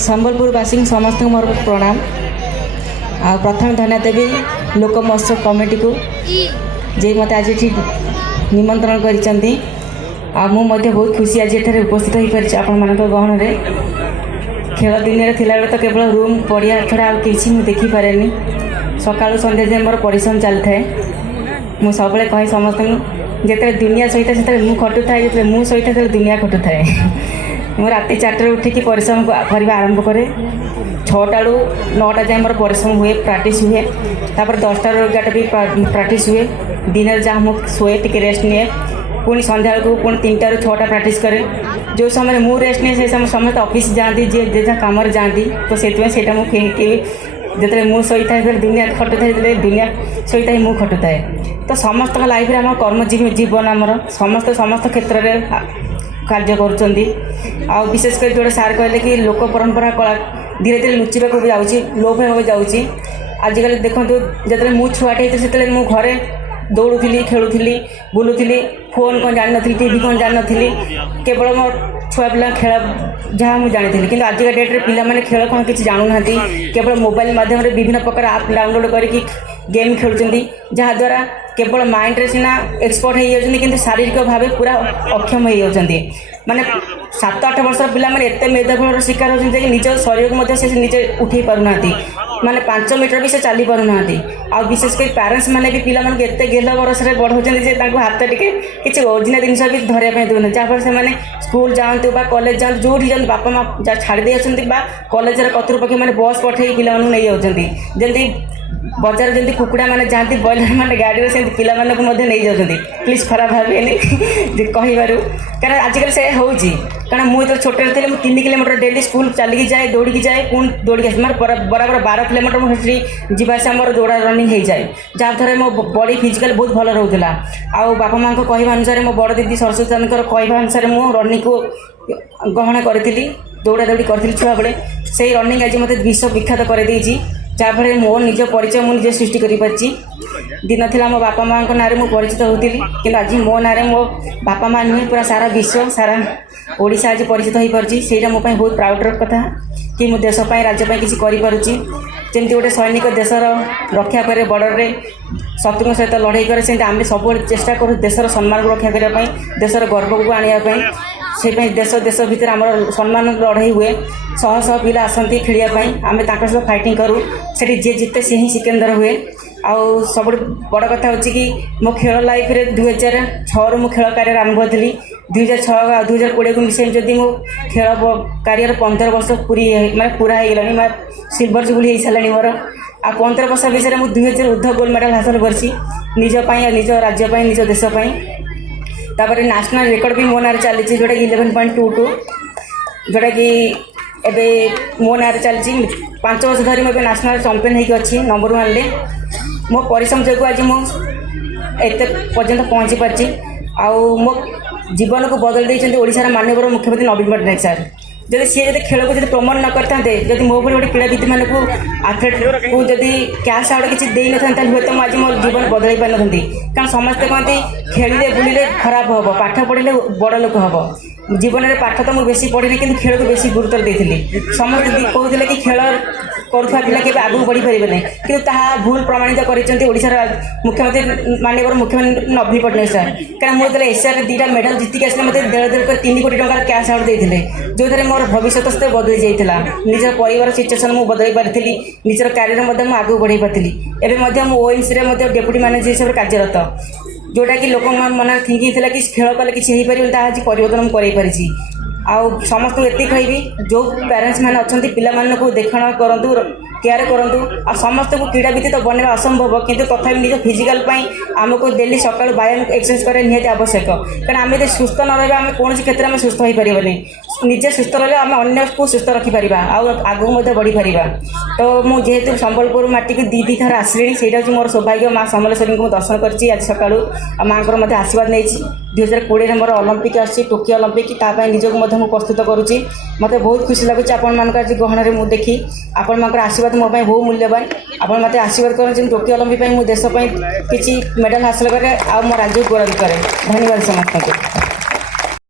संबलपुरवासी समस्त मोर प्रणाम। प्रथम धन्यवाद देवी लोक महोत्सव कमिटी को जे मत आज ये निमंत्रण करिसेंती। मुझे बहुत खुशी आज ये उपस्थित हो पारि आपण मान गहन में। खेल दिन थिला तो केवल रूम पड़िया छड़ा किसी मुझे देखिपारे सकाल संध्या जाए मोर परिश्रम चली थाए। मुझे सब कहे समस्त जिते दुनिया सहित से मुझे खटु थाए जो मुझ सहित दुनिया खटु थाए। मुझे राति 4 उठिकी परिश्रम करने आरंभ करे। 6टा रू 9टा जाए मोर परिश्रम हुए प्राक्टिस हुए। तापर 10टा रू 11टा भी प्राक्टिस हुए। दिन जहाँ मुझे सोए टी रेस्ट निए पुणी संध्या को पुणी 3टा रू 6टा प्राक्टिस करे। जो समय मुझे रेस्ट निए से समय समस्त ऑफिस जाती जे जहाँ कम जाती तो से मुझे जिते मुझ सही था दुनिया खटु थाए दुनिया सहित ही मुझे खटु थाए। तो समस्त लाइफ आम कर्मजीवी जीवन आमर समस्त समस्त क्षेत्र में कार्य कर। विशेषकर जो सार कहले कि लोक परंपरा कला धीरे धीरे लुचिबाक भी जाऊँगी लोप हो जाऊँगी। आजिकल देखो जो मुझ छुआटे से मु घरे दौड़ूली खेलुली बुलूली फोन कौन जान नी टीवी कौन जान नी केवल मो छुआ पिला खेल जहाँ मुझे जानी कि आजिका डेट्रे पिला खेल कौन किसी जानू ना केवल मोबाइल माध्यम विभिन्न प्रकार आप डाउनलोड करके गेम खेलुंट जहाद्वारा केवल माइंड रे सिना एक्सपर्ट हो जाती कि शारीरिक भाव पूरा अक्षम हो जाती। माने 7-8 वर्ष पिला एत मेधाबल शिकार होती निज शरीर को निजे उठे पारना माने 5 मीटर भी से चली पारना। आ विशेषकर पेरेंट्स मैंने भी पिला एत गेल बरस में बढ़ाऊँ हाथ टिके किसी ओरिजिनल जिन भी धरने दूना जहाँफल से स्कूल जातु कॉलेज जातु जो जाते बापा माँ छाड़ी दे कॉलेज कर्तृपक्ष मैंने बस पठे पिला नहीं जाती जमी बजार जमी कुकुड़ा मैंने जाती ब्रॉयलर मैंने गाड़ी से पिला नहीं जाती। प्लीज खराब भावे कहबार कारण आजिकल से होची कारण मुझे तो छोटे थे 3 किलोमीटर डेली स्कूल चलिकी जाए दौड़ी जाए पुणी दौड़ी आस बराबर 12 किलोमीटर मुझे जीवासा मोर दौड़ा रनिंग हो जाए जहाँद्वारा मो बॉडी फिजिकल बहुत भल रोला। आ बापा माँ कहवा अनुसार मो बड़ दीदी सरस्वती चंद्र कहवा अनुसार मु रनिंग को ग्रहण करी दौड़ा दौड़ी करी छुआ बेले से रनिंग आज मत विश्व विख्यात कर जहाँफल मो निज परिचय मुझे सृष्टि कर दिन था मो बापा माँ ना परिचित होती कि आज मो ना मो बापा माँ नुहे पूरा सारा विश्व सारा ओडिशा आज परिचित हो पार्टी से मो बहुत प्राउडर कथा कि मो देशपाई राज्यपाई किसी करमती गोटे सैनिक देशर रक्षा करे बॉर्डर रे शत्रु सहित लड़ाई करे से आम सब चेष्टा करूँ देशर सम्मान को रक्षा करने देशर गर्व को आने से देश देश भितर आम सम्मान लड़ाई हुए शह शह पिला आसती खेलने आम सहित फाइटिंग करूँ से जी जिते सी ही सिकंदर हुए। आउ सब बड़ कथा हूँ कि मो खेल लाइफ रे 2006 मु खेल कार्य आरंभ करी 2006 2020 को मिसे जदि मो खेल कार्य 15 वर्ष पूरी माने पूरा हो गलानी मैं सिल्वर जुबली हो सारे मोर आ 15 वर्ष विषय में 2000 ऊर्ध्व गोल्ड मेडल हासिल करसी निजपाई निज राज्यपाई निज देशपाई। तापर नेशनल रिकॉर्ड भी मो ना चली जोटा कि 11.22 जोटा कि एबे मो ना चलती 5 वर्ष धरी मुझे नेशनल चैंपियन होगी नंबर 1 रे मो परिश्रम जो आज मुझे पर्यंत पहुँची पार्टी। आउ मो जीवन को बदल देते ओडिशार माननीय मुख्यमंत्री नवीन पट्टनायक सर जब सी जब खेल को प्रमोट न करते जब मो भली गोटे क्रीड़ाविद मान को आथलेट को जब कैश आउट किसी दे ना हूँ तो आज मो जीवन बदल पार ना कारण समस्ते कहते खेलिले बुलिले खराब हम पाठ पढ़े बड़ लोक हम जीवन में पाठ तो मुझे बेसी पढ़ी कि खेल को बेसी गुरुत्व देती समस्ते कहते कि खेल करुवा पिला के आगू बढ़ी पारे ना कि भूल प्रमाणित कर मुख्यमंत्री माननीय मुख्यमंत्री नवीन पट्टनायक सर कारण मुझे एशिया 2टा मेडल जीतिक आसले मतलब 1.5 कोटी 3 कोटी टकर कैश आउट देते जो थे मोर भविष्य स्थिति बदली जाता निज परिवार सिचुएसन मुझे बदल पारी निजर क्यारियर आगे बढ़े पारी। एवं ओएमसी डेप्यूटी मैनेजर हिसाब से कार्यरत जोटा कि लोक मन थिंकिंग थी कि खेल कले किसी हो पार आज परिवर्तन कर आउ समस्त ये कहबी जो पेरेंट्स मैंने अच्छा पिला को देखना करूँ केयर करूँ आ समस्त को क्रीड़ाविद तो बनवा असंभव किंतु तथा निज फिजिकाल आमको डेली सका व्यायाम एक्सरसाइज करने निहाती आवश्यक कारण आम यदि सुस्थ न रहा आम कौन क्षेत्र में सुस्थ हो पारे निजे सुस्थ रहा आम अन्य को सुस्थ रखिपर आगू बढ़ी पार। तो मुझे संबलपुर माटी को 2 थर आसली से मोर सौभाग्य माँ समलेश्वरी को दर्शन कर आज सका माँ को आशीर्वाद नहीं 2020 मोर ओलंपिक आसी टोकियो ओलंपिक निजक प्रस्तुत करुँची मत बहुत खुशी लगुच आपण आज गहन में मुझे देखी आपण आशीर्वाद मो बहुत मूल्यवान आपण मत आशीर्वाद कर टोकियो ओलंपिक मुझे देश किसी मेडल हासिल करे आ मो राज्य गौरव करे। धन्यवाद समस्त को।